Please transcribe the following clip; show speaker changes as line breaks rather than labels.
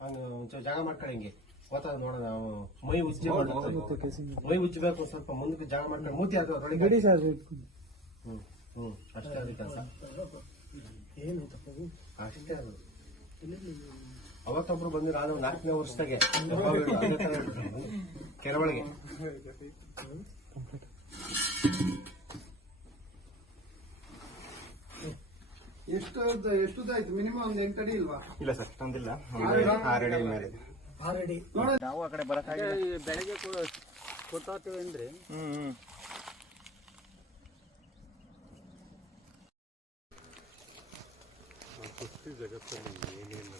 ಹಂಗ ಒಂಚೂರು ಜಾಗ ಮಾಡ್ಕೊಳ್ಳಿ ಹಿಂಗೆ ಗೊತ್ತಾದ ನೋಡೋಣ ನಾವು ಮೈ ಉಚ್ಚಿ ಮೈ ಉಚ್ಚಬೇಕು ಸ್ವಲ್ಪ ಮುಂದಕ್ಕೆ ಜಾಗ ಮಾಡ್ಕೊಂಡು ಮೂತಿ ಅದು ಅದ್ರೊಳಗೆ
ಗಡಿ ಸರ್
ಹ್ಮ್ ಹ್ಮ್ ಅಷ್ಟೇ ಅದು ಕೆಲಸ. ಅಷ್ಟೇ ಅದು. ಅವತ್ತೊಬ್ರು ಬಂದಿರ ಆದ್ರೆ ನಾಲ್ಕನೇ ವರ್ಷದಾಗೆ. ಕೆರವಳಿಗೆ.
ಎಷ್ಟು ಎಷ್ಟುದಾಯ್ತು? ಮಿನಿಮಮ್ ಒಂದು ಎಂಟು ಅಡಿ ಇಲ್ವಾ?
ಇಲ್ಲ ಸರ್ ತಂದಿಲ್ಲ. ಮೇಲೆ.
ಆಲ್ರೆಡಿ
ನಾವು ಆ ಕಡೆ ಬರಕ್ಕಾಗಿಲ್ಲ
ಬೆಳಗ್ಗೆ ಕೊಟ್ಟಾತೀವಿ ಅಂದ್ರೆ
ಹ್ಮ್
ಜಗತ್ತಲ್ಲಿ ಏನೇನು